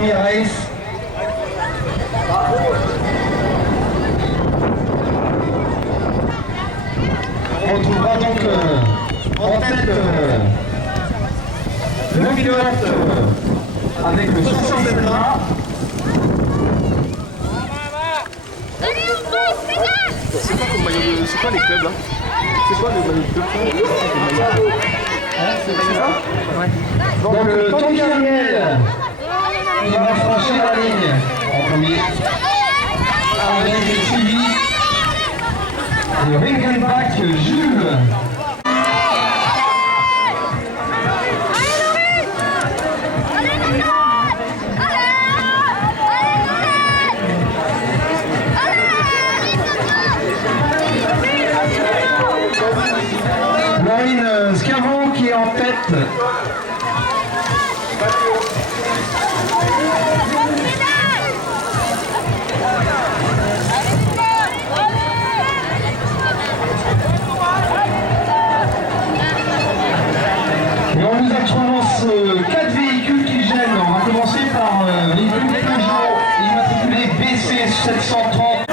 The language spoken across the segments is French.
premier race. On retrouvera donc en tête le pilote avec le 67 là. C'est quoi comme maillot de... C'est quoi les clubs là? C'est quoi le maillot de club? Donc Tanguy Ariel qui va franchir la ligne en premier. Avec suivi de Ringenbach Jules. Laurine Scavon qui est en tête. Et on nous annonce 4 véhicules qui gênent. On va commencer par véhicule Peugeot immatriculé BC 730.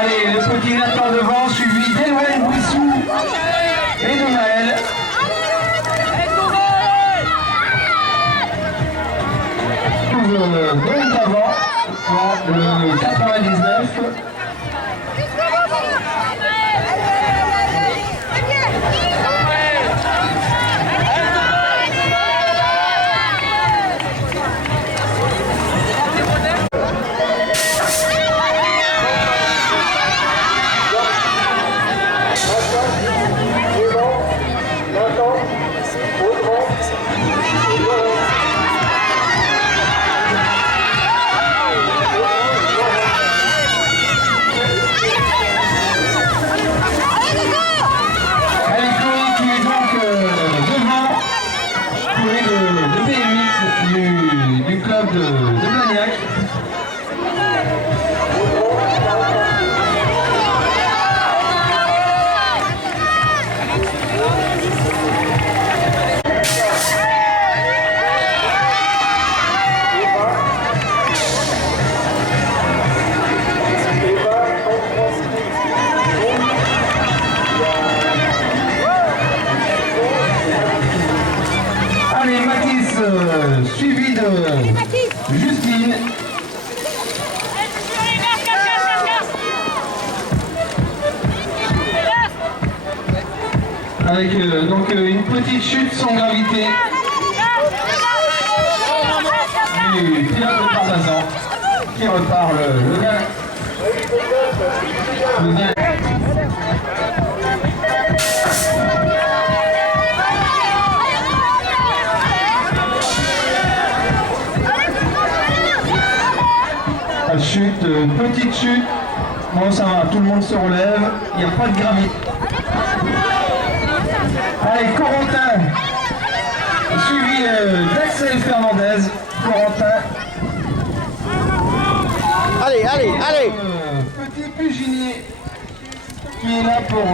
Allez, le petit lapin devant, suivi d'Elouen Bouissou et de Maël. Donc d'avant, le 99. Du club de Blagnac. Allez, Mathis, suivi de Justine. Avec donc une petite chute sans gravité du pilote de Parmesan qui repart le gain. Chute, petite chute. Bon, ça va, tout le monde se relève. Il n'y a pas de gravité. Allez, Corentin. Suivi d'Axel Fernandez. Corentin. Allez, allez, allez. Petit Puginier qui est là pour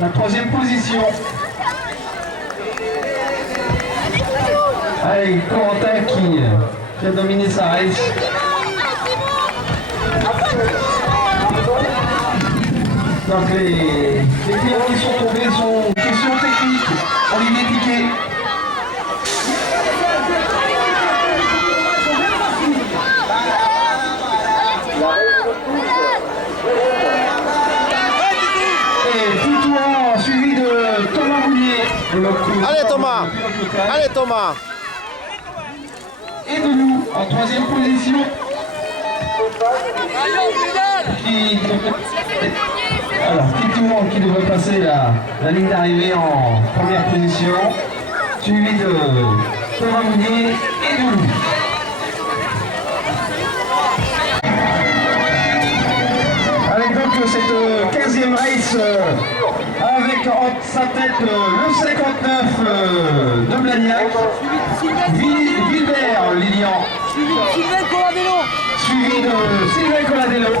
la 3e position. Allez, Corentin qui a dominé sa race. Donc les pilotes qui sont tombés sont questions techniques. Olivier Tiquet. Et Titouan suivi de Thomas Boulier. Allez Thomas. Allez Thomas. Et de nous en 3e position. Alors, Titouan qui devrait passer la ligne d'arrivée en première position, suivi de Thomas Mounier et de Lou. Allez donc cette 15e race avec en sa tête le 59 de Blagnac, Vilbert Lilian, suivi de Sylvain Coladello.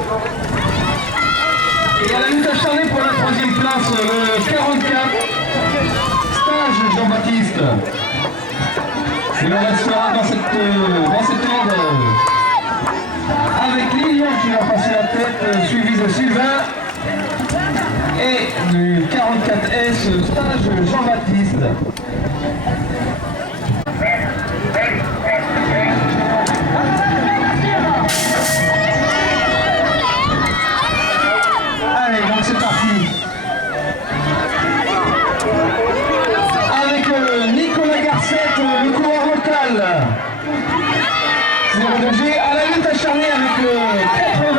Et à la lutte acharnée pour la troisième place, le 44, Stage Jean-Baptiste. Et on restera dans cette ordre avec Lilian qui va passer la tête, suivi de Sylvain. Et du 44S, Stage Jean-Baptiste. Allez, donc c'est parti. Avec Nicolas Garcette, le coureur local. 0-2G à la lutte acharnée avec le 80.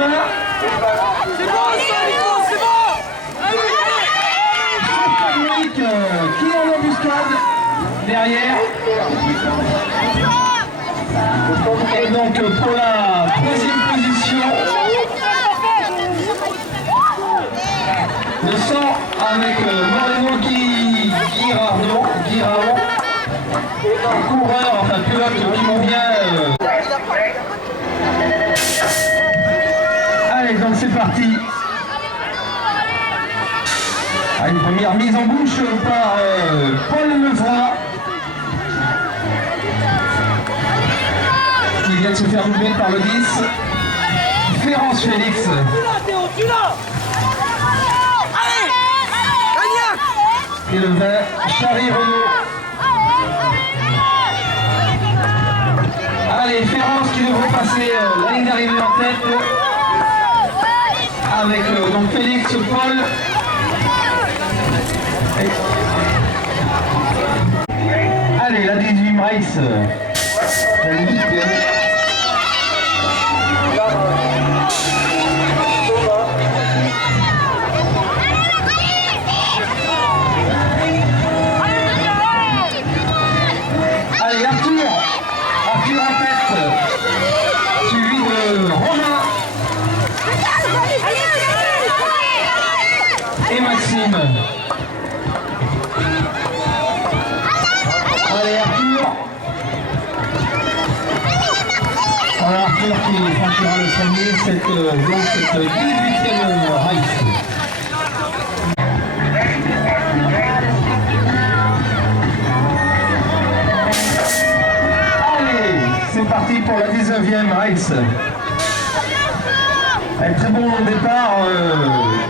C'est bon, c'est bon. Qui est en embuscade derrière. Et donc pour la troisième position, le 100 avec Moreno Guirao, coureur, enfin pilote qui vient. Allez, donc c'est parti. Une première mise en bouche par Paul Lefroy, qui vient de se faire doubler par le 10, Florence Félix. Et le 20, Charlie Renaud. Allez, Florence qui devrait passer la ligne d'arrivée en tête, avec donc Félix, Paul. Allez, la 18 race. Allez, Arthur en tête, suivi de Romain et Maxime. Allez, Arthur. Voilà Arthur qui franchira le premier, cette 18e race. Allez, c'est parti pour la 19e race. Un très bon départ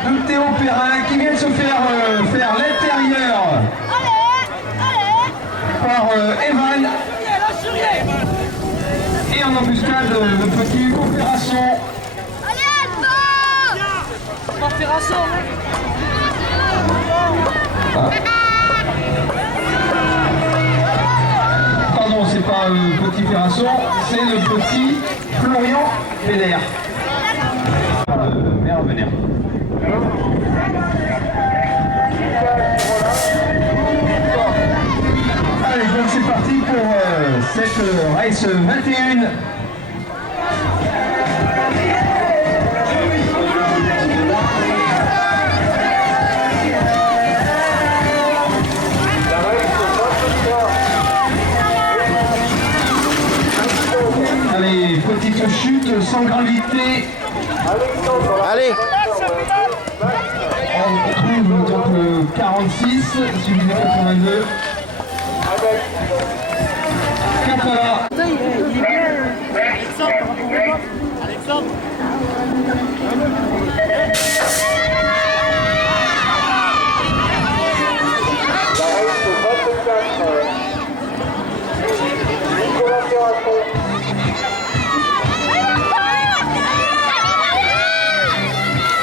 de Théo Perrin qui vient de se faire l'intérieur par Evan. Et en embuscade, le petit Opération. Pardon, c'est pas le petit Ferrasson, c'est le petit Florian Pédère. Mère venir. Allez, donc c'est parti pour cette race 21. Allez, petite chute sans gravité. Allez. On retrouve donc le 46, suivi de 82. Catala. Alexandre.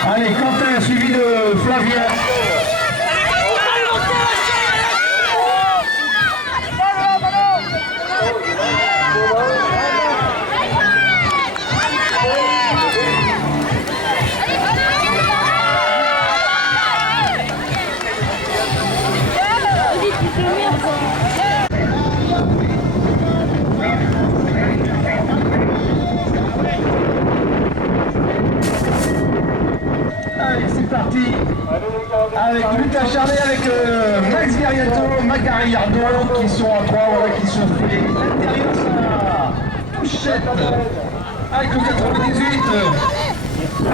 Allez, Quentin suivi de Flavien. parti avec Lucas Charlet, avec Max Gariato, Macari Ardo qui sont à 3, voilà, qui sont filés. L'intérieur, ça touchette avec le 98.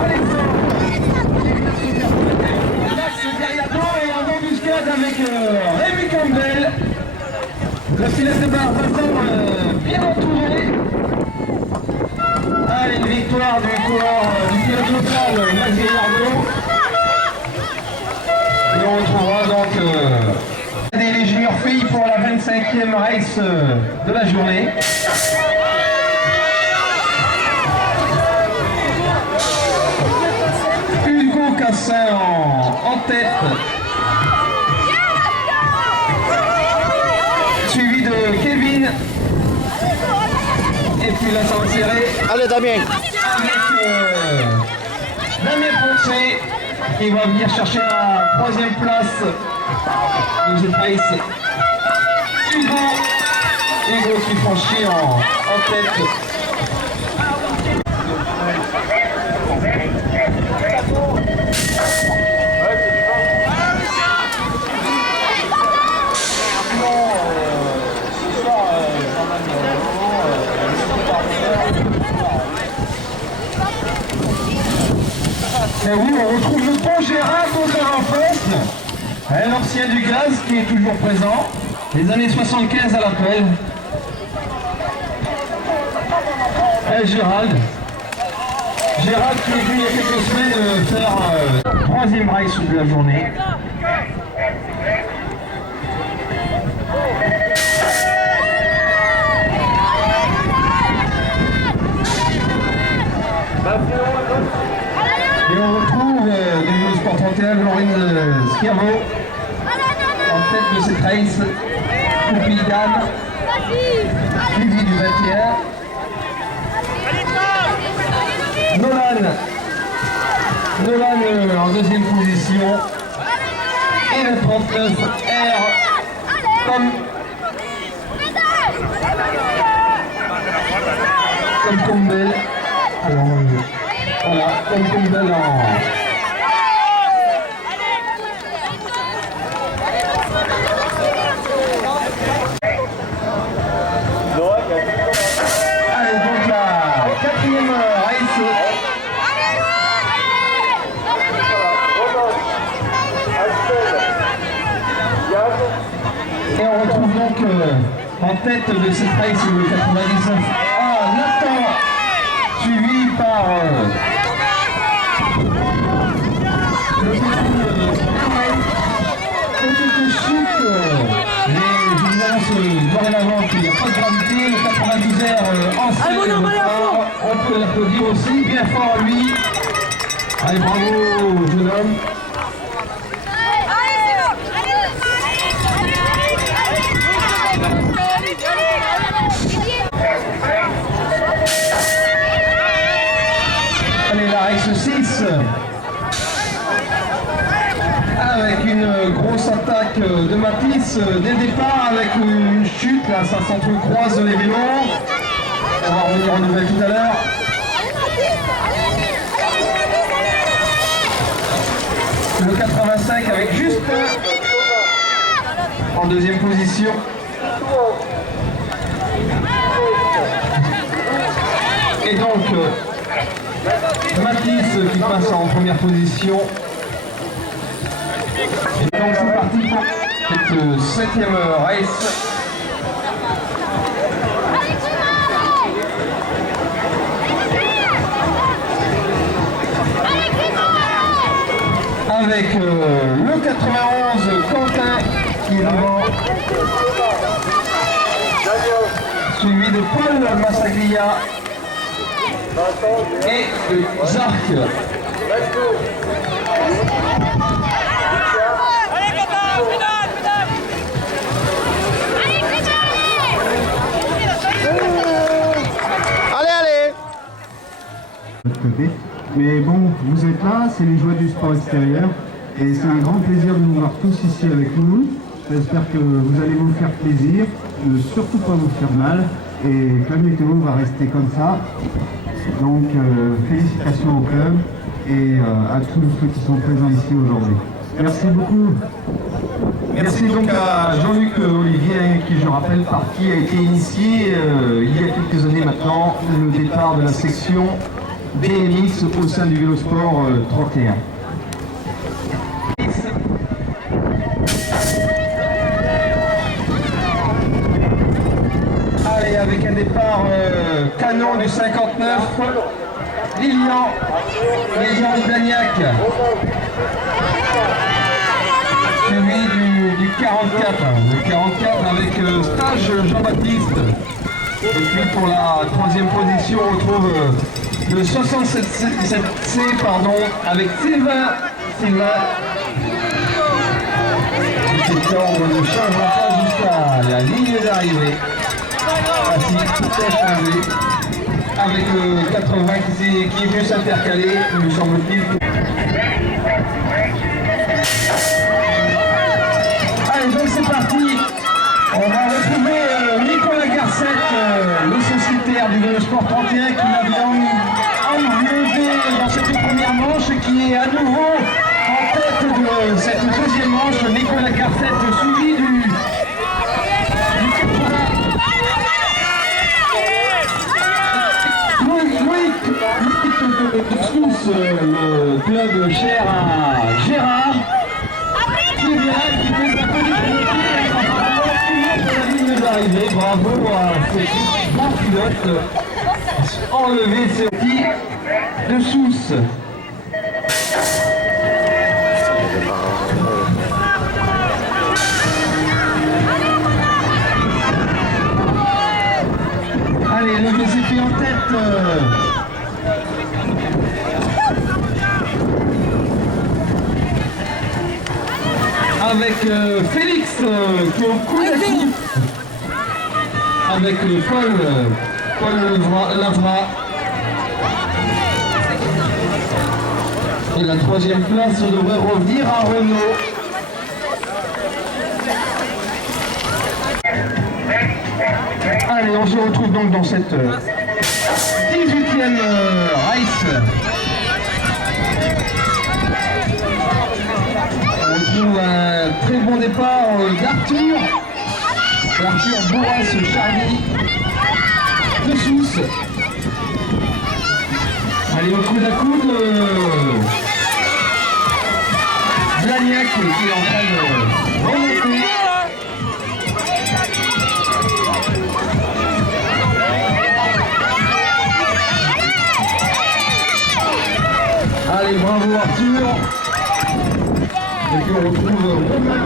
Alexandre, Max Gariato et en embuscade avec Rémi Campbell. Le filet de barre, Vincent, bien entouré. Allez, une victoire du coureur du pilote local, Max Gariato. Et on retrouvera donc les juniors filles pour la 25e race de la journée. Hugo Cassin en tête. Suivi de Kevin. Et puis là, ça va serrer. Allez, Damien. Avec Damien Poncé qui va venir chercher la 3e place de cette race. Hugo qui franchit en tête. Et oui, on retrouve le bon Gérard en poste, l'ancien du gaz qui est toujours présent, les années 75 à l'appel. Et Gérald qui est venu il y a quelques semaines faire 3e race de la journée. Et on retrouve du Sport 31, Laurine Schiavo en tête de cette race. Coupi Dame, suivi du 21. Nolan en 2e position. Et le 39 R comme Campbell. Alors, voilà, comme Campbell Allez, donc la 4e race. Et on retrouve donc en tête de cette race le 99 Nathan, suivi par petite chute, mais je vous annonce dorénavant qu'il n'y a pas de gravité, le 92 R en selle, on peut l'applaudir aussi, bien fort à lui. Allez, bravo jeune homme. Allez, la race 6 avec une grosse attaque de Matisse dès le départ avec une chute, là ça s'entrecroise les vélos. On va revenir en nouvelle tout à l'heure. Le 85 avec juste en 2e position. Et donc Matisse qui passe en 1re position. Et donc c'est parti pour cette 7e race. Avec le 91 Quentin qui est devant, suivi de Paul Massaglia et de Zark. Mais bon, vous êtes là, c'est les joies du sport extérieur et c'est un grand plaisir de vous voir tous ici avec nous. J'espère que vous allez vous faire plaisir, ne surtout pas vous faire mal et que la météo va rester comme ça. Donc félicitations au club et à tous ceux qui sont présents ici aujourd'hui. Merci beaucoup. Merci donc à Jean-Luc Olivier, qui, je rappelle, par qui a été initié il y a quelques années maintenant le départ de la section BMX au sein du Vélosport 31. Allez, avec un départ canon du 59, Lilian de Blagnac, suivi du 44, le 44 avec Stage Jean-Baptiste. Et puis pour la troisième position, on retrouve le 67C avec Sylvain. Cette ordre ne changera pas jusqu'à la ligne d'arrivée. Ainsi, tout a changé. Avec le 80 qui est venu s'intercaler, me semble-t-il. Allez, donc c'est parti. On va retrouver Nicolas Garcette, le sociétaire du Vélosport 31 qui l'avait enlevé dans cette première manche et qui est à nouveau en tête de cette deuxième manche. Nicolas Garcette suivi du 80. Le club cher à Gérard, qui fait sa la ligne d'arrivée. Bravo à ces bons pilotes. Enlever ces petits de Sousse. Allez, le VCP en tête. Avec Félix qui est au coup d'actif. Avec Paul Lavra. Et la troisième place devrait revenir à Renault. Allez, on se retrouve donc dans cette 18e race. On retrouve un très bon départ d'Arthur Bourras Charlie de Sousse. Allez, au coude à coude, Blagnac qui est en train de remonter. Allez, bravo Arthur. Et puis on retrouve Romain.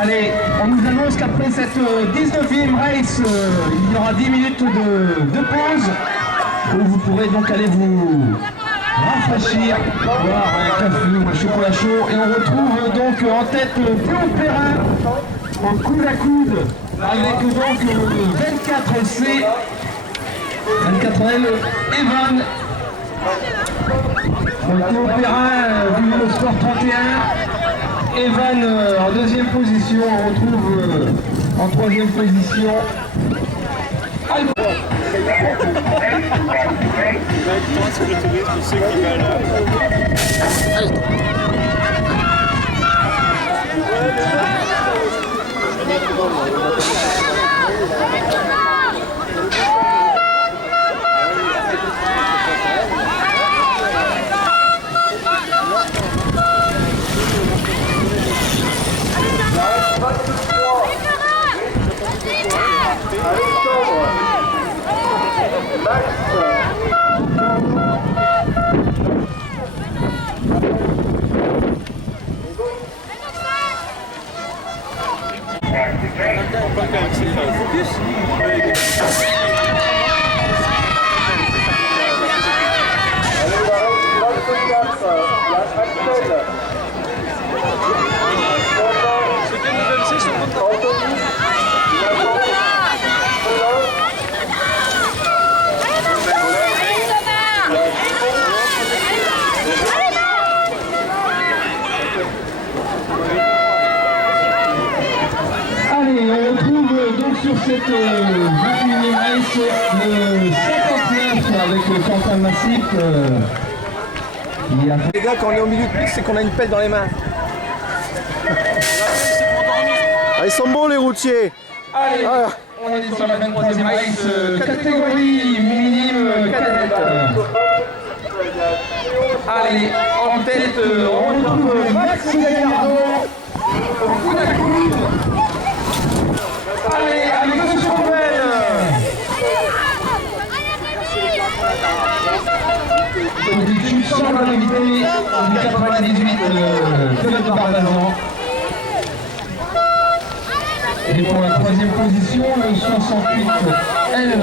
Allez, on nous annonce qu'après cette 19e race, il y aura 10 minutes de pause où vous pourrez donc aller vous rafraîchir, boire un café ou un chocolat chaud. Et on retrouve donc en tête Théo Perrin en coude à coude avec donc le 24C, 24L, Evan. Théo Perrin du Vélosport 31. Evan en deuxième position, on retrouve en troisième position Albert. Allez, on retrouve donc sur cette 21e race le 59 avec Quentin Massip. Qui a fait... Les gars, quand on est au milieu de piste, c'est qu'on a une pelle dans les mains. Ah, ils sont bons les routiers. Allez, on est sur la 23e race, catégorie minime cadette. Allez, en tête, on retrouve Max Gallardo. Allez, avec ce Chambel. Tu sens la vérité du 98 Philippe Barbazan. Et pour la troisième position, le 68 elle.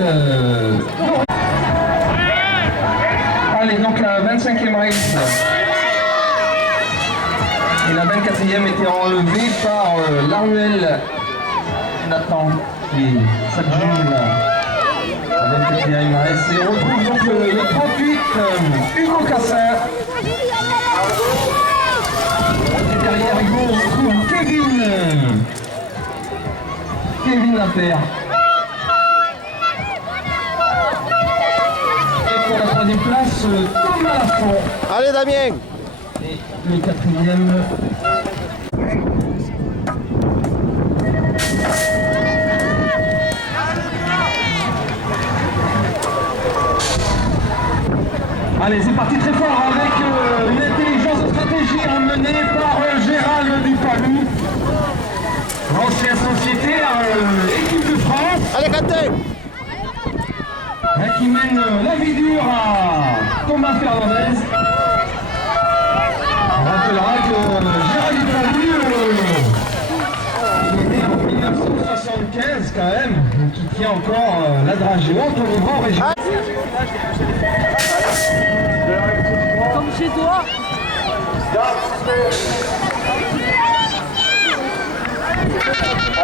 Allez, donc la 25e race. Et la 24e était enlevée par Laruelle Nathan, qui s'adjuge la 24e race. Et on retrouve donc le 38, Hugo Cassin. Et derrière Hugo, on retrouve Kevin Lapierre. Et pour la troisième place, Thomas Lafont. Allez Damien. Et le quatrième. Allez, c'est parti très fort avec une intelligence de stratégie menée par Gérald Dupalou. Ancienne société, équipe de France. Allez Quentin. Qui mène la vie dure à Thomas Fernandez. On rappellera que Gérald Dupalou il est né en 1975 quand même, donc il tient encore la dragée haute au niveau régional. Comme chez toi.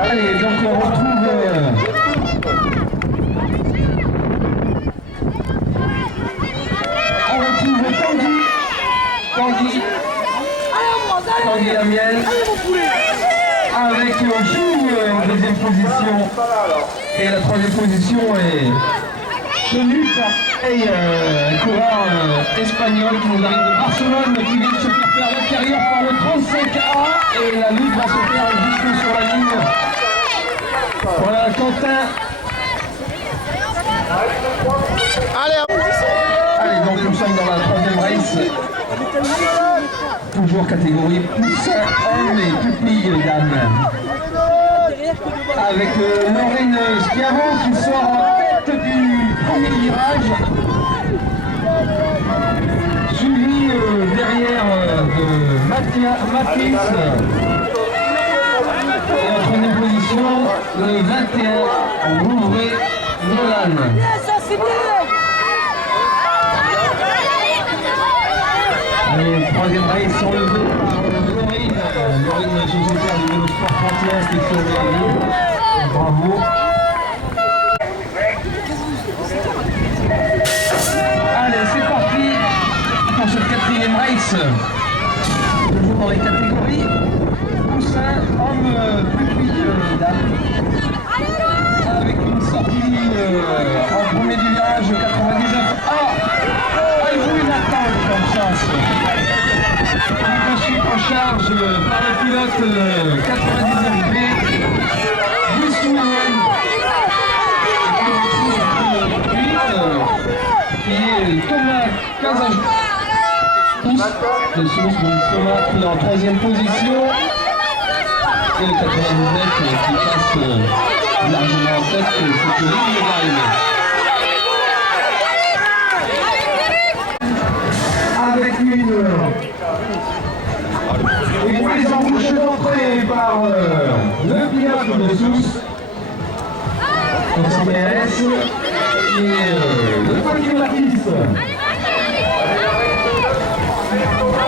Allez, donc on retrouve Tanguy Amiel avec Chou en deuxième position. Et la troisième position est tenue par un coureur espagnol qui nous arrive de Barcelone, qui vient de se faire faire à l'intérieur par le 35A. Et la lutte va se faire juste sur la ligne. Voilà, Quentin. Allez, donc nous sommes dans la troisième race. Toujours catégorie poussin homme et pupille dame. Avec Lorraine Schiavo qui sort en tête du premier virage. Suivi derrière de Mathis. Et en troisième position, le 21, Rouvray Nolan. Ça c'est bien. Allez, troisième race sur le vélo par Laurine, sociétaire du vélo sport 31 qui fait la ligne. Bravo. Allez, c'est parti pour cette quatrième race. Toujours dans les catégories poussin, homme, pupille, dame. Avec une sortie en premier du virage 99. Il faut une attente comme ça. Un chiffre en charge par le pilote 99B. Boussouen. Qui est Thomas Casage. De source, donc Thomas qui est en troisième position. Et le 99 qui passe largement en tête, c'est que Rive avec une prise en bouche d'entrée par le pilote de Sousse, CBS, et le Tanguy Baptiste.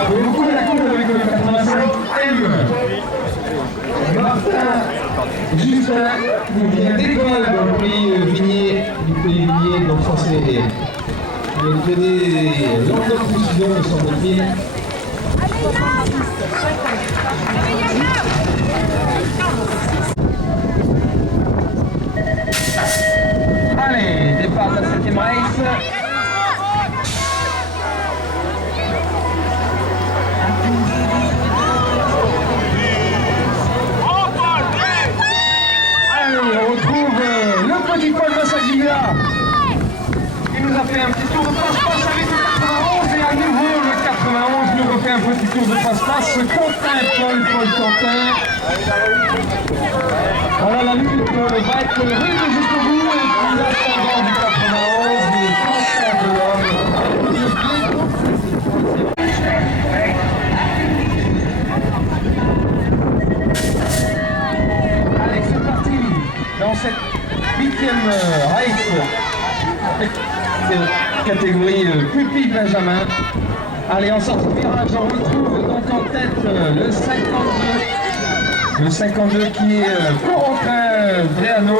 Et beaucoup de la coupe avec le 85M. Martin Justin, qui vient d'école dans le pays Vignier, du pays Vignier, donc ça c'est... Il va nous donner l'ordre de précision, me semble-t-il. Allez, départ de la 7e race. se passe. Quentin, Paul Quentin. Voilà, la lutte va être rude jusqu'au bout. Et puis l'ascendant du 91 et Quentin de l'homme. Allez, c'est parti dans cette 8e race. Catégorie pupille Benjamin. Allez, en sortie de virage, on retrouve donc en tête le 52. Le 52 qui est Corentin Bréano.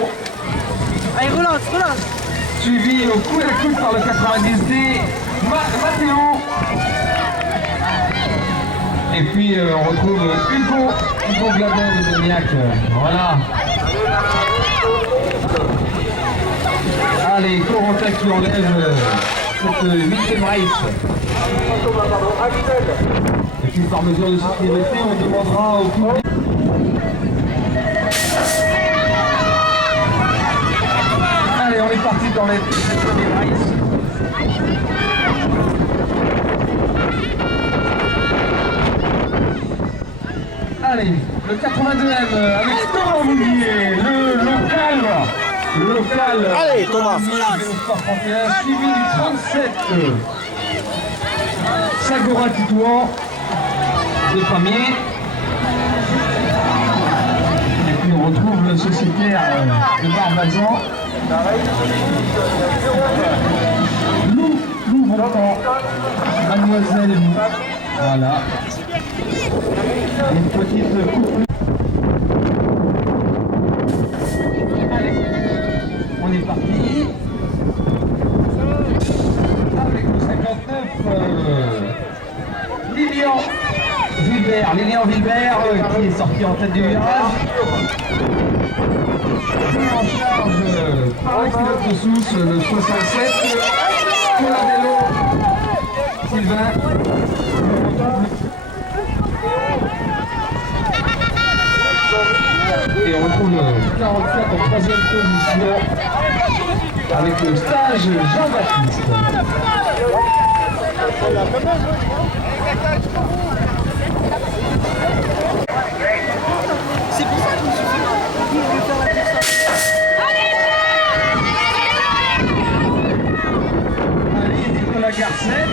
Allez, relance. Suivi au coup et à coup par le 90D Mathéo. Et puis on retrouve Hugo Gladin de Boniac. Voilà. Allez, Corentin qui enlève cette 8e race. Et puis par mesure de sécurité, on demandera au public. Allez, on est parti dans les premiers races. Allez, le 82e avec Thomas Moulier, le local. Allez, Thomas. Suivi du 37. Sagora Titouan, le premier. Et puis on retrouve le sociétaire de Barbazan. Lou Bontemps, Mademoiselle Lou. Voilà. Une petite coupe. Allez, on est parti. Avec le 59, Lilian Vilbert qui est sorti en tête du virage. Pris en charge par le pilote de Sousse, le 67. Coladello, Sylvain. Et on retrouve le 44 en 3e position avec le stage Jean-Baptiste. C'est pour ça que je me suis fait faire la course. Allez, Nicolas Garcet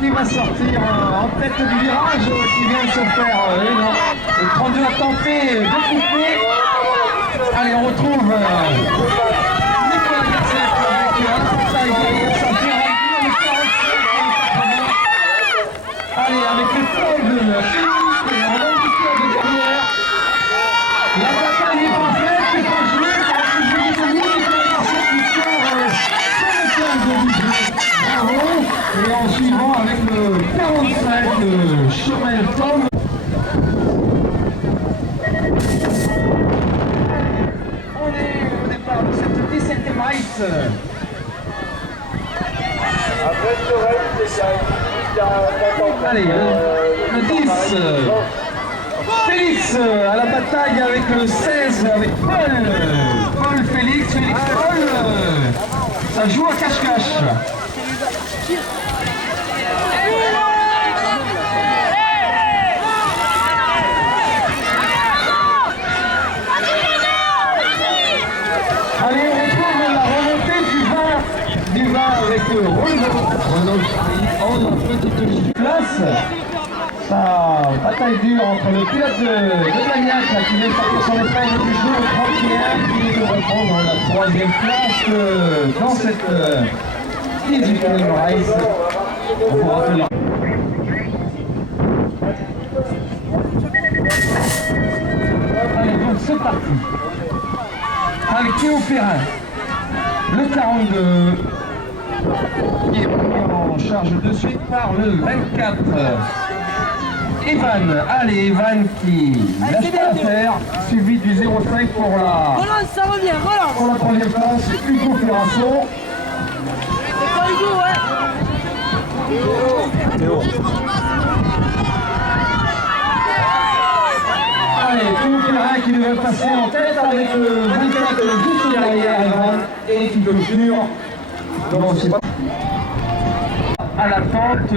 qui va sortir en tête du virage qui vient de se faire énorme. Le 32 a tenté de couper. Allez, on retrouve Nicolas Garcet avec un portail derrière sa ferraille, le 45. Allez, avec le Paul de Philippe et en homme du club de derrière. La bataille est pas faite, c'est pas joué, parce que je dis que Nicolas Garcet qui sort sur le 15 de Ligier. Bravo. Et en suivant avec le 45 Chomel Tom. On est au départ de cette 17e race. Allez, le 10. Félix à la bataille avec le 16, avec Paul Félix Paul. Ça joue à cache-cache. Allez, on retrouve la remontée du vin avec Renaud Charlie en petite place. Ça bataille dure entre le pilote de Blagnac qui vient sortir son épingle du jour, le 31 qui vient de reprendre la 3e place dans cette 18e race. On vous rappelle. Allez, donc c'est parti. Avec Théo Perrin, le 42, qui est pris en charge de suite par le 24. Evan, allez Evan qui lâche pas l'affaire, suivi du 05 pour la Relance, ça revient, relance. 3e place, Hugo Ferrasso. C'est pas Hugo, ouais. Allez, Théo Perrin qui devait passer en tête avec le 24 juste derrière Evan et qui clôture. Bon, c'est pas à l'attente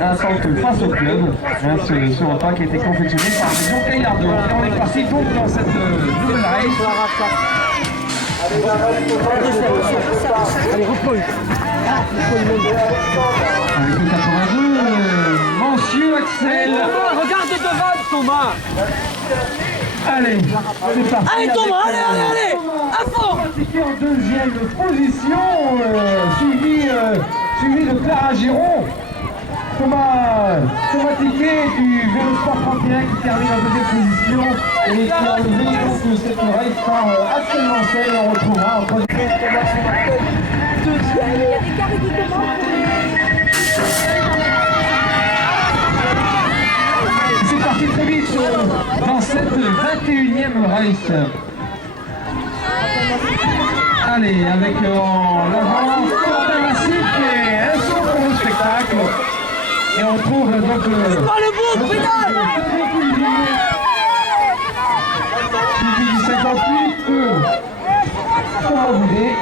attente face au club. Hein, ce repas qui a été confectionné par Jean Gaillardeau. Et on est parti donc dans cette nouvelle race. Allez, repose. Avec le 82, Monsieur Axel. Regarde devant, Thomas. Allez, c'est parti. Allez, Thomas, allez. À fond. Qui est en deuxième position, suivi de Clara Giron. Thomas Tiquet du Vélosport 31 qui termine en deuxième position et qui a enlevé donc cette race par Axel Mancel. On retrouvera en troisième. C'est parti très vite dans cette 21e race. Allez, avec en l'avant Quentin Massif et un son pour le spectacle. Et on trouve donc le bout, pédale. suivi du 58, Thomas Boudet.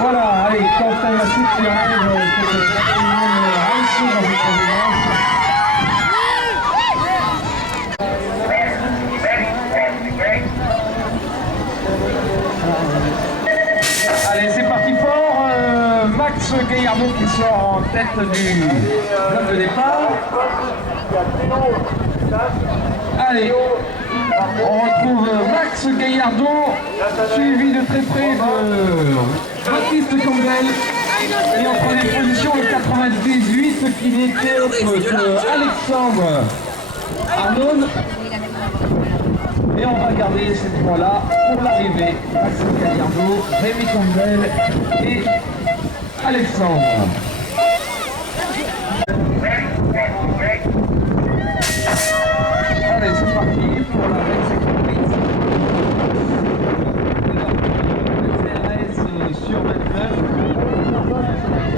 Voilà, allez, Quentin Massif qui arrive pour cette 21e race dans cette présidence. Allez, c'est parti fort. Max Gaillardeau qui sort en tête du bloc de départ. Allez, on retrouve Max Gaillardeau, suivi de très près de Baptiste Campbell. Et en première position, le 98 qui n'était autre que Alexandre Arnaud. Et on va garder cette fois-là pour l'arrivée. Max Gaillardeau, Rémi Campbell et Alexandre. Allez, c'est parti pour la race sur 29.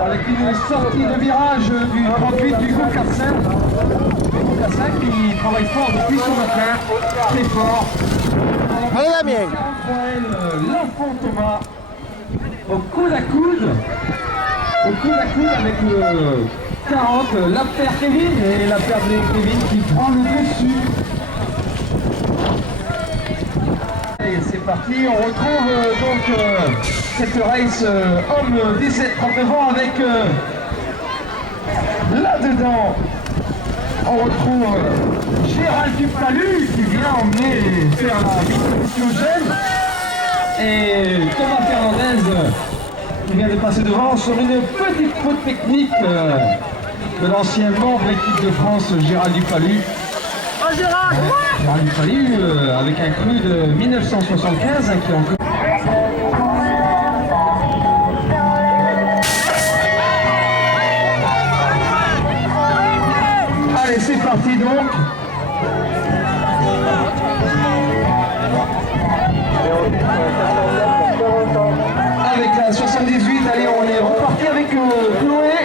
Avec une sortie de virage du 38 du Gocassin. Gocassin qui travaille fort depuis ce matin, très fort. Allez, la mienne. L'enfant Thomas au coude à coude. Au coude à coude avec le 40, la paire Kevin et la paire de Kevin qui prend le dessus. Allez, c'est parti, on retrouve donc cette race homme 17-39 ans avec là-dedans, on retrouve Gérald Dupalu qui vient emmener faire la vice jeune et Thomas Fernandez qui vient de passer devant sur une petite faute technique de l'ancien membre équipe de France Gérald Dupalu. Oh, Gérard. Gérald Dupalu avec un cru de 1975 qui est encore... Allez, c'est parti donc. Avec la 78, allez, on est reparti avec Chloé.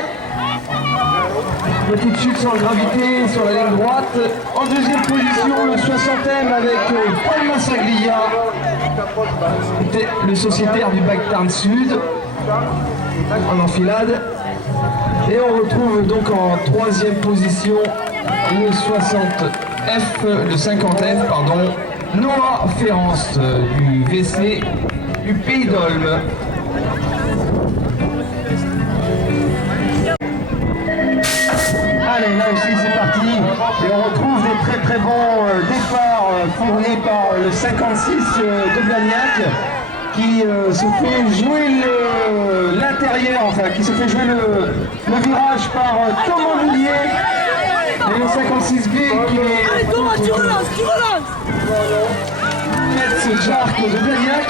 Petite chute sans gravité sur la ligne droite. En deuxième position, le 60e avec Paul Massaglia, le sociétaire du Bactarn Sud, en enfilade. Et on retrouve donc en troisième position le 50F, pardon, Noah Ferrance du WC du Pays d'Olme. Allez, là aussi c'est parti. Et on retrouve des très très bons départs fournis par le 56 de Blagnac qui se fait jouer l'intérieur, enfin qui se fait jouer le virage par Thomas Boulier. Et le 56B qui est... Allez, Thomas, tu relances. Metz Jarque de Blagnac.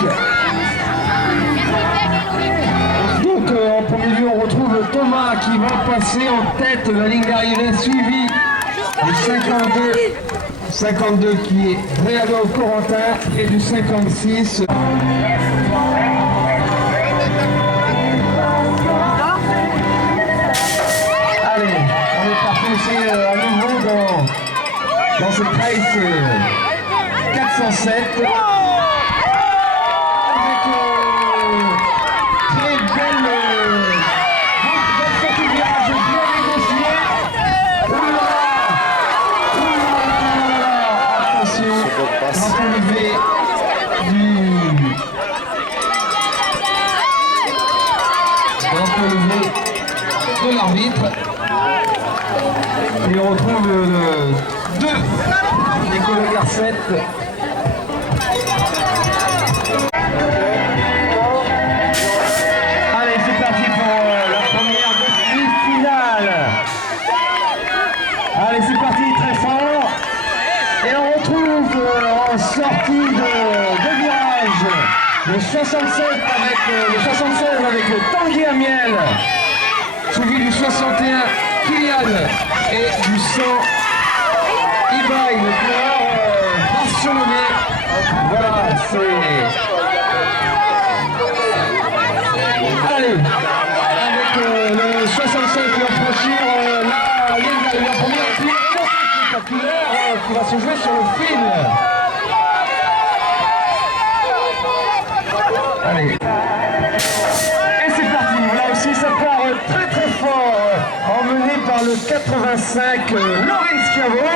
Donc en premier lieu on retrouve Thomas qui va passer en tête de la ligne d'arrivée suivi du 52 qui est Réado Corentin et du 56. Allez, on est parti à nouveau dans cette race 407. Très belle sortie de virage bien drapeau levé de l'arbitre. Et on retrouve le 2 Nicolas Garcette. Allez, c'est parti pour la première demi-finale. Allez, c'est parti, très fort. Et on retrouve en sortie de virage le 67 avec le Tanguy Amiel, suivi du 61 Kylian et du 100 Ibaï, le coureur Barcelonais. Voilà, c'est... Allez, avec le 65 qui va franchir la première spectaculaire qui va se jouer sur le fil. Allez. Et c'est parti, là aussi ça part très très fort, emmené par le 85 Laurent Schiavo,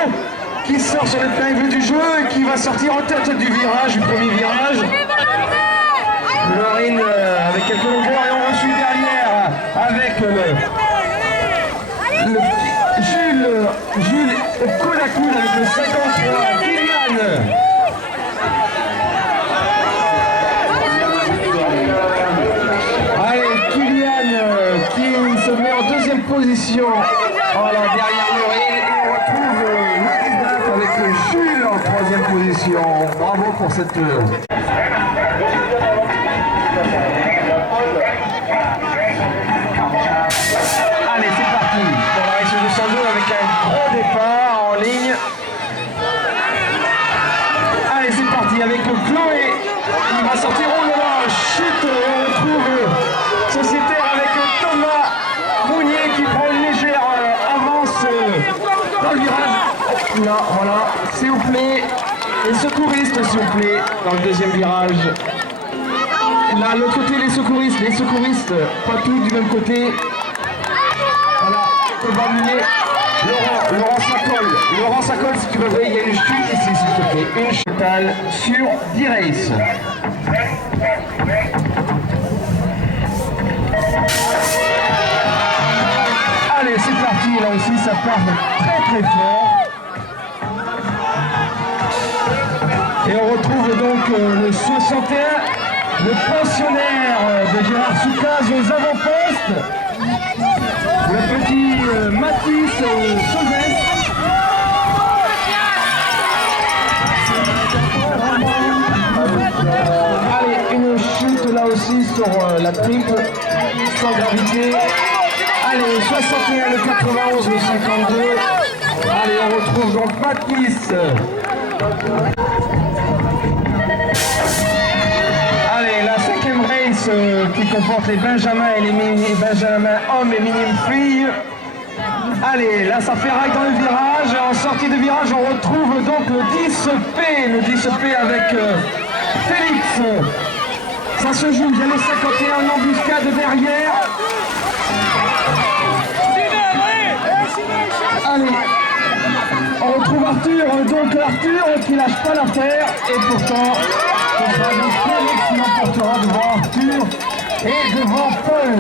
qui sort sur l'épingle du jeu et qui va sortir en tête du virage, du premier virage. Laurent avec quelques longueurs et on reçu derrière avec Jules coude à coude avec le 53 Kylian. Allez, Kylian qui se met en deuxième position. Voilà, derrière Laurent, et on retrouve le 19 avec Jules en troisième position. Bravo pour cette... Allez, c'est parti pour la race de Sando avec un gros départ en ligne. Allez, c'est parti avec Chloé qui va sortir. Oh là là, chute, on retrouve Sociétaire avec Thomas Mounier qui prend une légère avance dans le virage. Là, voilà, s'il vous plaît, les secouristes, s'il vous plaît, dans le deuxième virage. Là, l'autre côté, les secouristes, pas tous du même côté. Voilà, Thomas Mounier, Laurent Sacol, si tu veux voir, il y a une chute ici, s'il te plaît, une chute sur 10 races. Allez, c'est parti, là aussi, ça part très très fort. Et on retrouve donc le 61, le pensionnaire de Gérard Soukaz aux avant-postes, le petit Mathis Sauvès. Allez, une chute là aussi sur la triple, sans gravité. Allez, 61, le 91, le 52. Allez, on retrouve donc Mathis. Allez, la 5e race qui comporte les Benjamins et les Benjamins hommes et minimes filles. Allez, là ça fait rail dans le virage. En sortie de virage, on retrouve donc le 10P. Le 10P avec Félix. Ça se joue, il y a le 51 en embuscade derrière. Allez, on retrouve Arthur, donc Arthur qui lâche pas l'affaire, et pourtant, ce sera donc Félix qui l'emportera devant Arthur et devant Paul.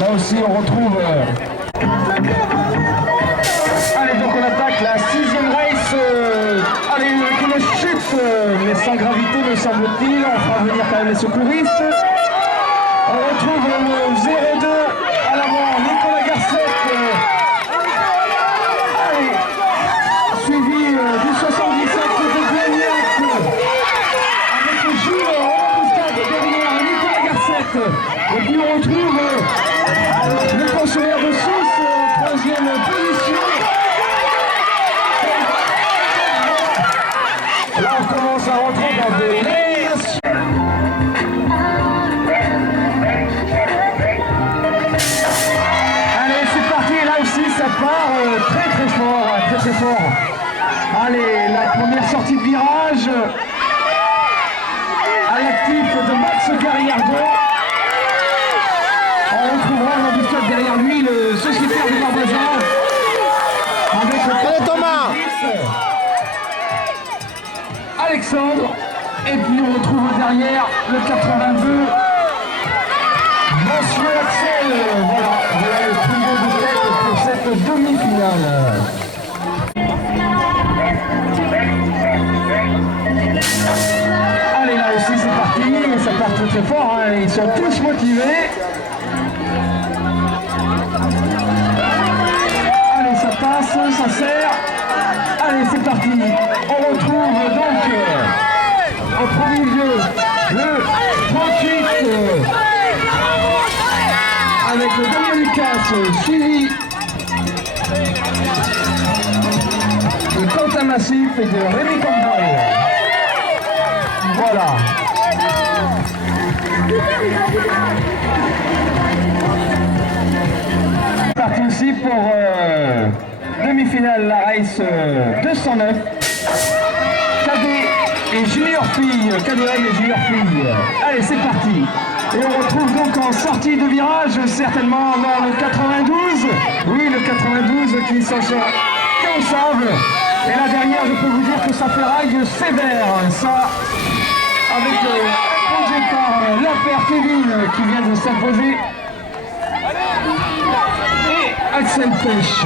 Là aussi, on retrouve... Allez, donc on attaque la 6e race. Allez, avec une chute, mais sans gravité, me semble-t-il. On fera venir quand même les secouristes. On retrouve le 0-2 à l'avant, Nicolas Garcette. Allez, suivi du 77 de Gagnac. Avec Jules en embuscade derrière Nicolas Garcette. Et puis on retrouve le pensionnaire de Suisse, 3e position. Là on commence à rentrer dans des races. Allez, c'est parti, là aussi ça part très fort. Allez, la première sortie de virage à l'actif de Max Garriardon. On retrouvera en embuscade derrière lui le sociétaire de Barbazan avec le Allez Thomas. Alexandre. Et puis on retrouve derrière le 82. Monsieur Axel. Voilà le trio de tête pour cette demi-finale. Allez, là aussi c'est parti, ça part très très fort, hein. Ils sont tous motivés. Allez, ça passe, ça sert. Allez, c'est parti. On retrouve donc en premier lieu le 38 avec le Damien Lucas suivi de Quentin Massif et de Rémi Campbell. Voilà. Parti aussi pour demi-finale la race 209. Cadet et junior fille, KDM et junior fille. Allez, c'est parti. Et on retrouve donc en sortie de virage certainement dans le 92. Oui, le 92 qui s'en sort au sable. Et là derrière, je peux vous dire que ça ferraille sévère. Ça, avec imposé par l'Aper Kevin qui vient de s'imposer. Et Axel Pêche.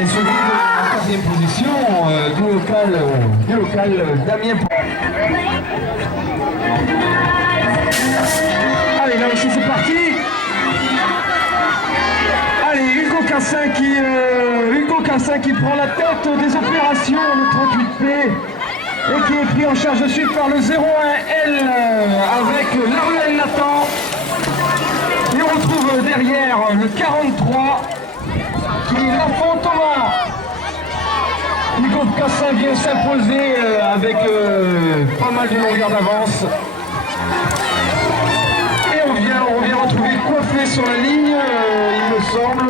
Et celui de la 4e position du local Damien. Allez, là aussi c'est parti. Allez, Hugo Cassin qui prend la tête des opérations, le 38P, et qui est pris en charge de suite par le 01L avec Laruelle Nathan. Et on retrouve derrière le 43 qui est l'enfant Thomas. Hugo Cassin vient s'imposer avec pas mal de longueur d'avance. Et on vient retrouver coiffé sur la ligne, il me semble,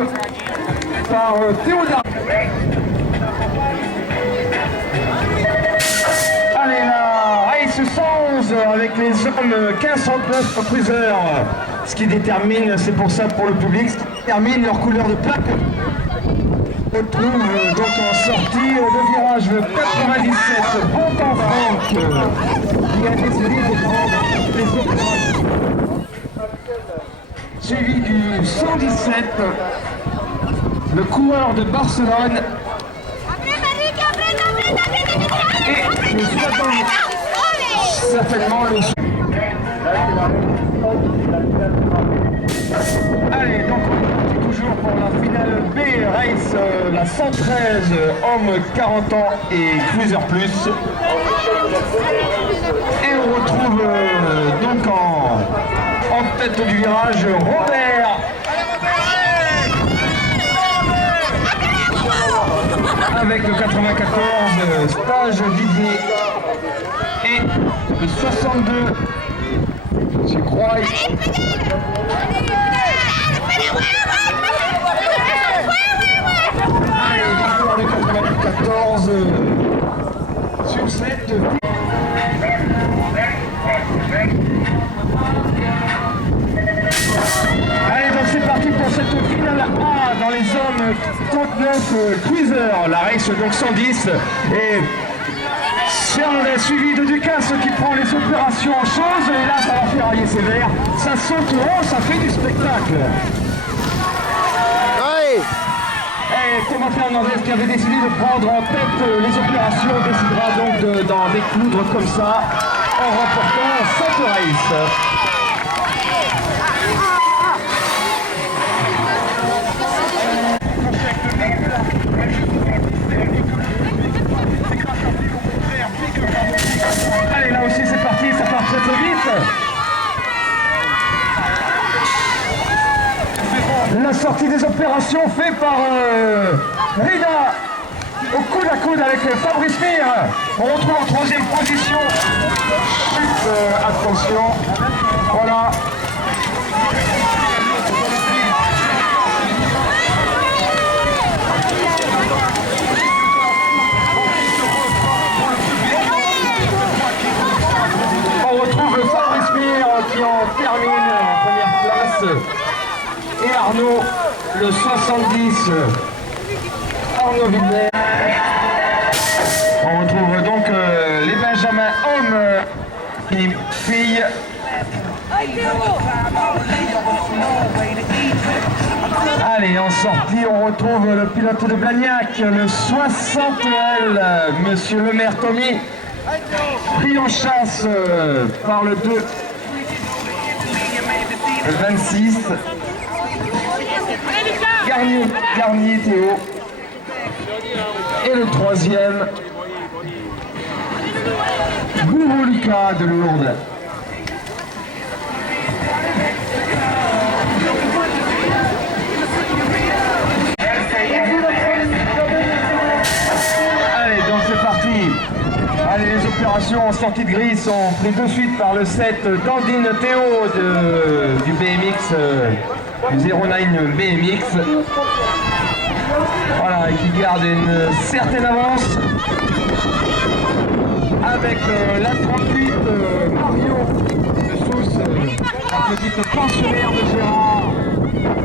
par Théodore. Allez, la race 111 avec les hommes 1539 cruisers. Ce qui détermine, c'est pour ça pour le public, ce qui détermine leur couleur de plaque. On retrouve donc en sortie de virage le 97, Bontemps Franck, qui a décidé de prendre les opérations. Suivi du 117, le coureur de Barcelone. Et le 60, certainement le... Allez, donc on est parti toujours pour la finale B, race la 113, hommes 40 ans et cruiser plus. Et on retrouve donc en tête du virage Robert. Avec le 94, Stage Didier. Et le 62, je crois. Allez, victoire de 94 sur 7. Allez, donc c'est parti pour cette finale A dans les hommes 39 cruiser, la race donc 110. Et suivi de Ducasse qui prend les opérations en chose, et là ça va faire railler sévère, ça saute haut, ça fait du spectacle. Allez. Et Thomas Fernandez qui avait décidé de prendre en tête les opérations décidera donc d'en découdre comme ça en remportant cette race. Allez, là aussi c'est parti, ça part très très vite. La sortie des opérations faite par Rida au coude à coude avec Fabrice Mir. On retrouve en 3e position. Attention, voilà. On retrouve Fabrice Mir qui en termine en première place. Et Arnaud, le 70, Arnaud Villeneuve. On retrouve filles. Allez, en sortie, on retrouve le pilote de Blagnac, le 60L, Monsieur le maire Tommy, pris en chasse par le 2, le 26, Garnier Théo, et le 3e, Gourou Lucas de Lourdes. Allez, donc c'est parti. Allez, les opérations en sortie de grille sont prises de suite par le 7 Dandine Théo du BMX, du 09 BMX. Voilà, qui garde une certaine avance. Avec la 38 Mario de Sousse, la petite pensionnaire de Gérard.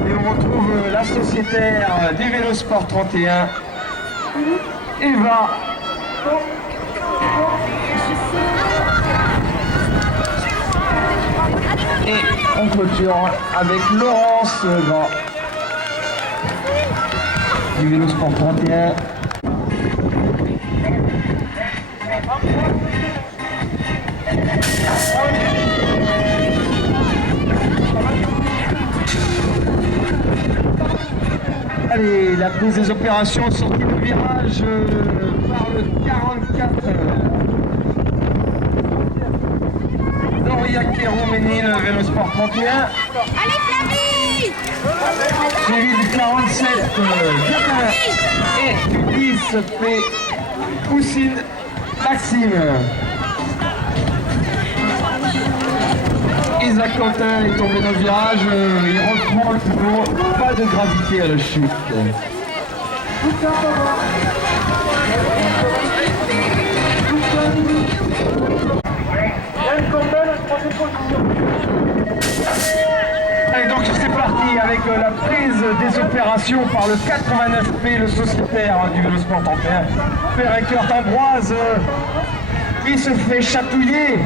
Et on retrouve la sociétaire du Vélosport 31, Eva. Et on clôture avec Laurence Grand du Vélosport 31. Allez, la prise des opérations, sortie de virage par le 44. Doria Kéroménil, Vélosport 31. Allez Flavie! Suivi du 47, Gabin. Et du 10, P. Poussine, Maxime. Isaac Quentin est tombé dans le virage, il reprend le tour, pas de gravité à la chute. Allez, donc c'est parti avec la prise des opérations par le 89P, le sociétaire du Vélosport 31, Pérec-Cœur Ambroise, qui se fait chatouiller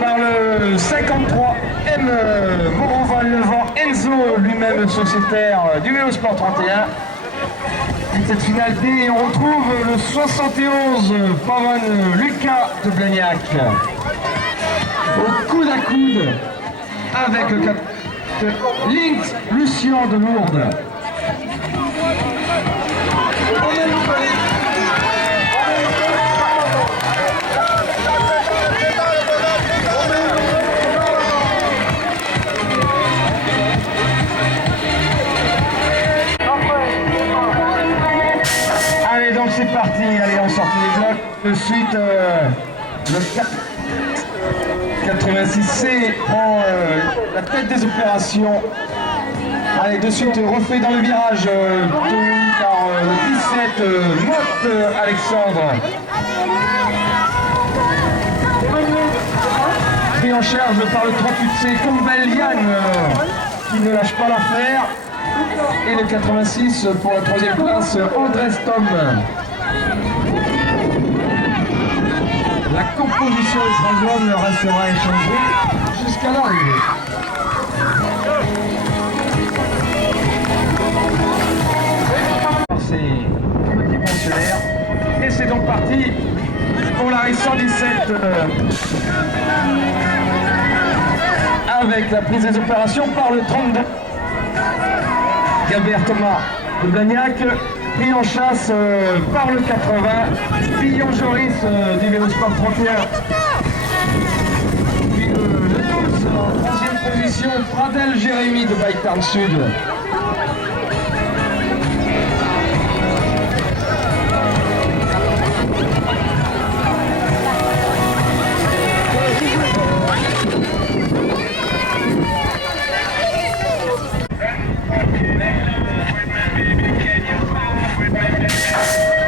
par le 53 M Moranval-Levant Enzo, lui-même sociétaire du Vélosport 31. Et cette finale D, on retrouve le 71 Pavan Lucas de Blagnac au coude à coude avec le 4 Lynx Lucien de Lourdes. Allez, donc c'est parti, allez, on sort les blocs. De suite, le 86C prend la tête des opérations. Allez, de suite, refait dans le virage, tenu par le 17, Motte Alexandre. Pris en charge par le 38C, Combel Yann, qui ne lâche pas l'affaire. Et le 86 pour la 3e place, Andrés Tom. La composition des 3 hommes restera échangée jusqu'à l'arrivée. Ces petits pensionnaires. Et c'est donc parti pour la 117 avec la prise des opérations par le 32. Gabert Thomas de Blagnac, pris en chasse par le 80, Fillon Joris du Vélosport 31. Puis le 12 en 3e position, Pradel Jérémy de Baïtarn Sud.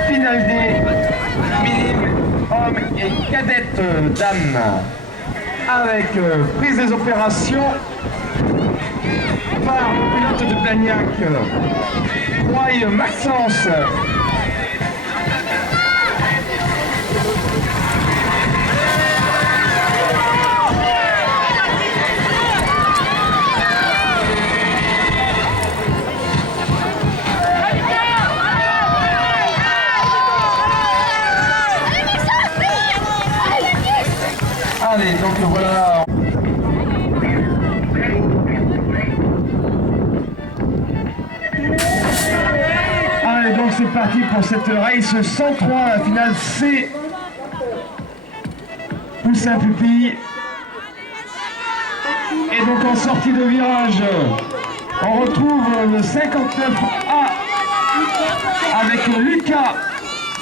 Finale D, minime, homme et cadette dame. Avec prise des opérations par le pilote de Blagnac, Roy Maxence. Allez, donc voilà. Allez, donc c'est parti pour cette race 103, la finale C. Poussin pupille. Et donc en sortie de virage, on retrouve le 59A avec Lucas,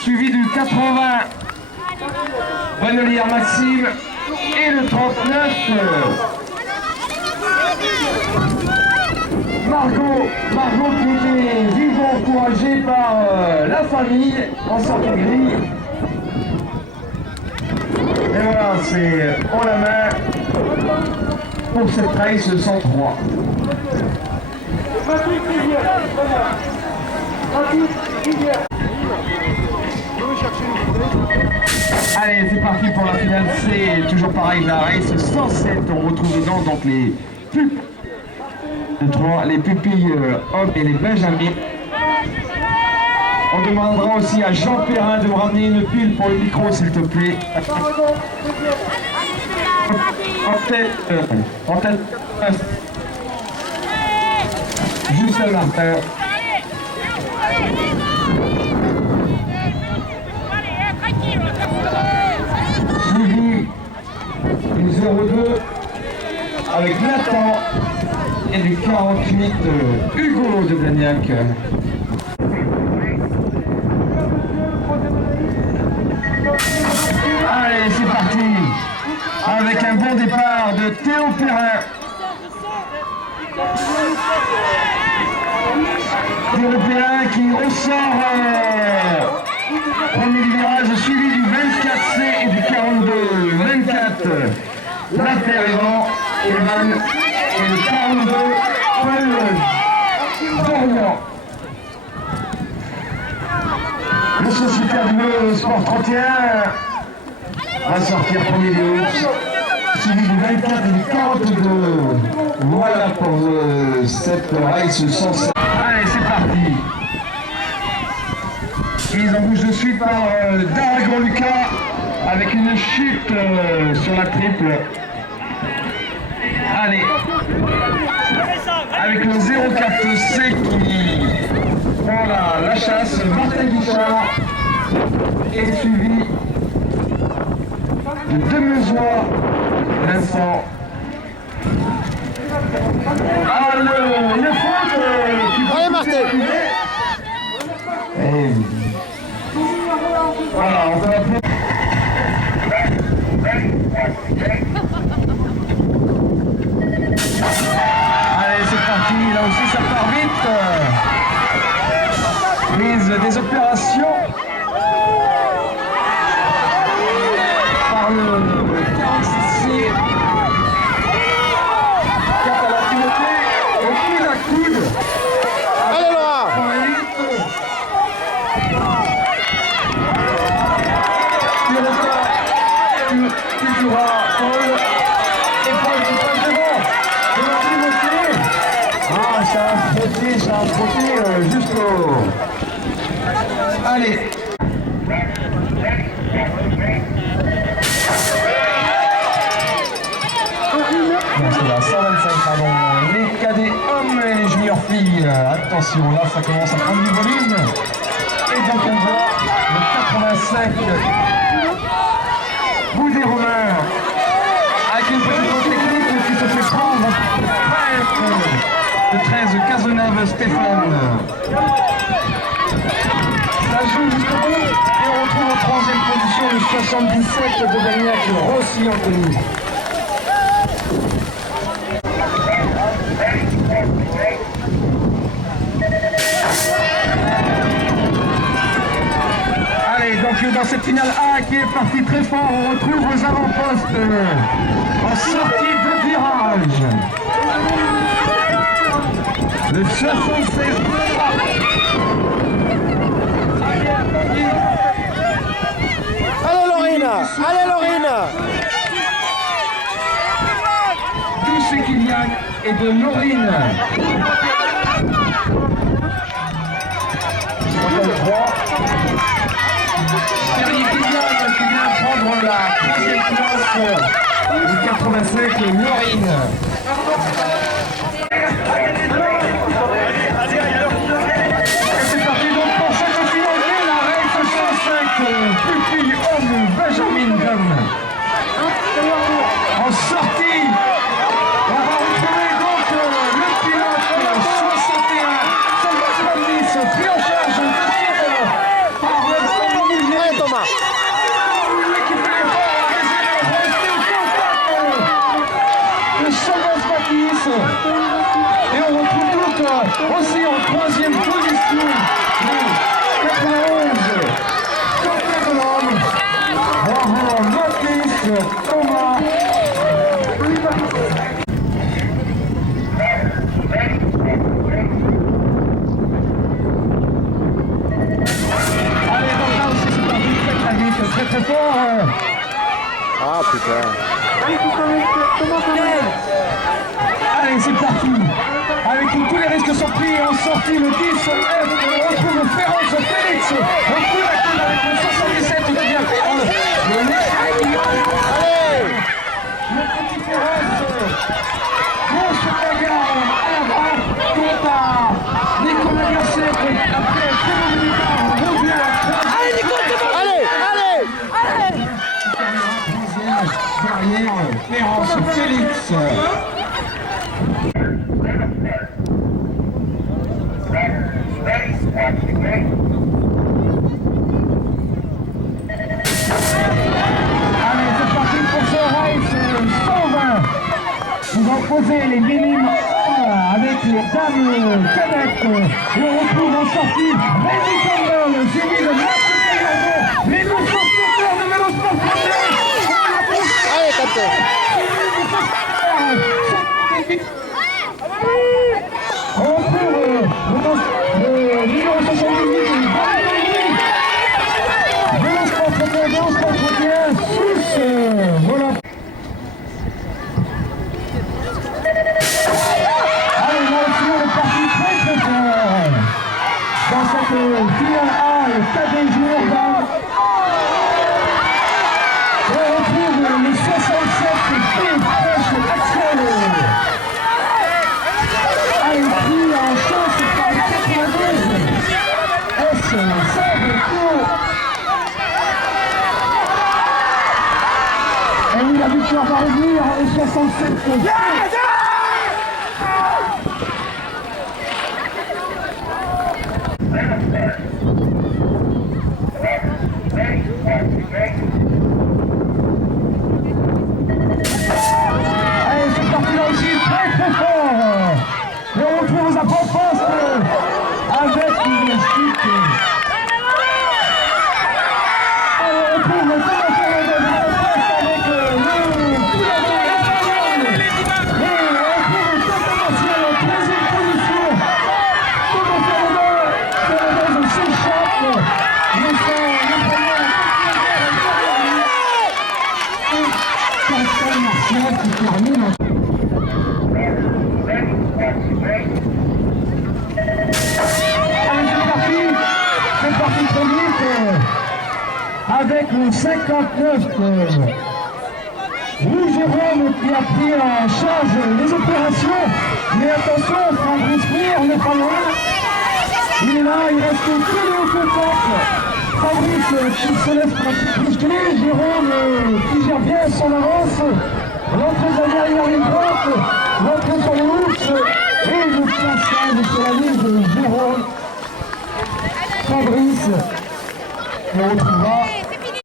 suivi du 80, Renelière Maxime, et le 39, Margot qui était vivement encouragée par la famille en sortie de grille. Et voilà, c'est en la main pour cette race 103. Allez, c'est parti pour la finale C. Toujours pareil, la race 107. On retrouve dedans donc les pupilles hommes et les benjamins. On demandera aussi à Jean Perrin de me ramener une pile pour le micro, s'il te plaît. En tête. Juste à Martin. Suivi du 02 avec Nathan et du 48 Hugo de Blagnac. Allez, c'est parti avec un bon départ de Théo Perrin. Théo Perrin qui ressort premier virage suivi du 24C et du 42. 24, l'Intervent, Evan, et le 42, Paul Dorian. Le sociétaire du Sport 31 va sortir premier des ours, suivi du 24 et du 42. Voilà pour cette race 107. Allez, c'est parti. Mise en bouche de suite par Daragon Lucas avec une chute sur la triple. Allez, avec le 04C qui prend la chasse, Martin Guichard est suivi de Demezois, Vincent. Ah, le faute Allez, Martin. Voilà, on va appeler. Allez, c'est parti, là aussi ça part vite. Mise des opérations par le 46. Cap à la piloter, au coude à coude. Allez, Laura. Ça a frotté jusqu'au... Allez. C'est la 125, pardon. Les cadets hommes et les juniors filles. Attention, là, ça commence à prendre du volume. Et donc, on voit le 85. Bout des Romains. Avec une petite faute technique qui se fait prendre. Le 13, Cazenave Stéphane. Ça joue jusqu'au bout et on retrouve en troisième position le 77 de Dagnac, Rossi Anthony. Allez, donc dans cette finale A qui est partie très fort, on retrouve aux avant-postes en sortie de virage. Le 76. Allez, Lorena. Allez, Lorena. Douce Kylian et de Laurine. 53. Thierry Kylian qui vient prendre la troisième place le 85, Laurine. Et c'est parti donc pour cette finale de la Race 105, pupille homme Benjamin Gunn. En sortie, on va retrouver donc le pilote 61, Thomas, pris en charge par Allez Thomas. qui fait l'effort à rester au contact de Thomas Baptiste. Et on retrouve donc aussi en troisième position le 91, Côté de l'homme. Bravo Baptiste, Thomas. Allez, donc là aussi c'est parti très vite, très fort. Ah putain. Allez, c'est parti. Avec tous les risques sont pris en sortie, le 10 F, on retrouve Ferrance Félix. On retrouve avec le 77 qui vient faire le petit Ferrance. Grosse bagarre à la barre contre Nicolas Garcet. Après, très bon départ, revient à la Allez Nicolas, allez. derrière Ferrance Félix. Allez, c'est parti pour ce race 120. Vous en posez les minimes avec les dames cadettes. Et on retrouve en sortie Randy Campbell, suivi de Marc Callago, les 900 sporteurs de Vélosport français. Allez Quentin. On retrouve le numéro 78, Vélosport 31, 6, voilà. Allez, là aussi on est parti très fort dans cette finale A, le KDJ Urbain. On retrouve le 67 Fresh Axel. Allez, pris en chance par le 92. S, Seb, Tour. Et oui, la victoire va revenir au 67. Allez, c'est parti là aussi, très fort. Et on retrouve sa propose avec une chute. Allez, on retrouve le sénateur de la presse avec le pilote espagnol. Et on retrouve le international en 13e position. Tout le Fédéral s'échappe. Mais c'est le premier. Et Pascal Martial qui termine en c'est parti très vite avec le 59 Louis Jérôme qui a pris en charge les opérations. Mais attention, Fabrice Mir, on n'est pas loin. Il est là, il reste que le haut contact. Fabrice qui se laisse bousculer, Jérôme qui gère bien son avance. L'entrée de la dernière ligne droite, l'entrée sur les hooks et le passage sur la ligne de Jérôme. Fabrice, on retrouvera